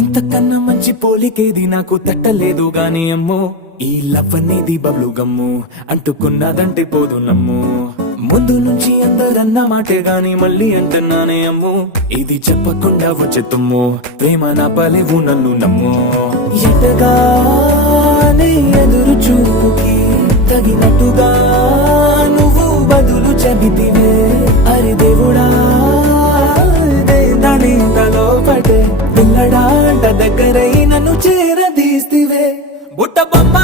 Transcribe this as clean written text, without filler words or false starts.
ఇంతకన్నా మంచి పోలికేది నాకు తట్టలేదు గాని అమ్మో, ఈ లవ్ అనేది బబ్లు గమ్ము, అంటుకున్నదంటే పోదు నమ్ము. ముందు నుంచి అందరన్న మాటే గాని మళ్ళీ అంటున్నానే అమ్ము, ఇది చెప్పకుండా వచ్చే తుమ్ము, ప్రేమ నా పలేవు నన్ను నమ్ము. ఎటగానే ఎదురు చూపుకి తగినట్టుగా నువ్వు బదులు చెబితివే, అరే దేవుడా దాని తలో పడే పిల్లడాంట దగ్గరై నన్ను చేరదీస్తివే. బుట్ట బొమ్మ